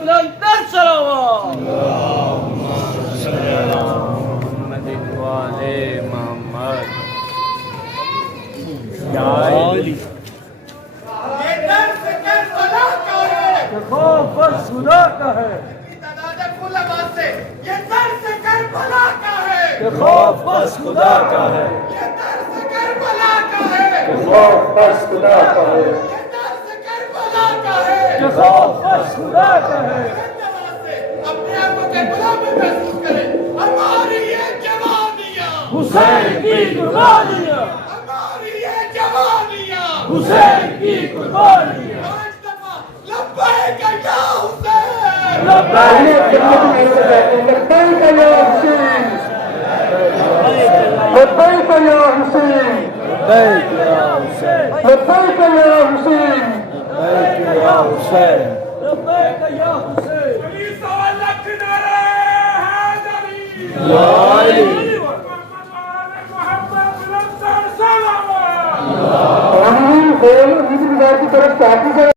بلند تر صلوات محمد والے محمد یا علی یہ درس کربلا کا ہے، کہ خوف بس خدا کا ہے، تعداد کل آواز سے یہ درس کربلا کا ہے، کہ خوف بس خدا کا ہے، یہ درس کربلا کا ہے، کہ خوف بس خدا کا ہے، یہ درس کربلا کا ہے۔ کہ خوف بس خدا کا ہے۔ اپنے آپ کو کربلا میں محسوس کریں، ہماری یہ جوانیاں، حسین کی قربانیاں، ہماری یہ جوانیاں، حسین کی قربانیاں، 5 دفعہ لبیک یا حسین، لبیک یا لبیک یا حسین، لبیک یا حسین، لبیک یا حسین، لبیک یا حسین، لبیک یا حسین، لبیک یا حسین، 19 لاکھ نعرہ حیدری، یا علی محمد بلند تر صلوات۔ امین خیل کی طرف کافی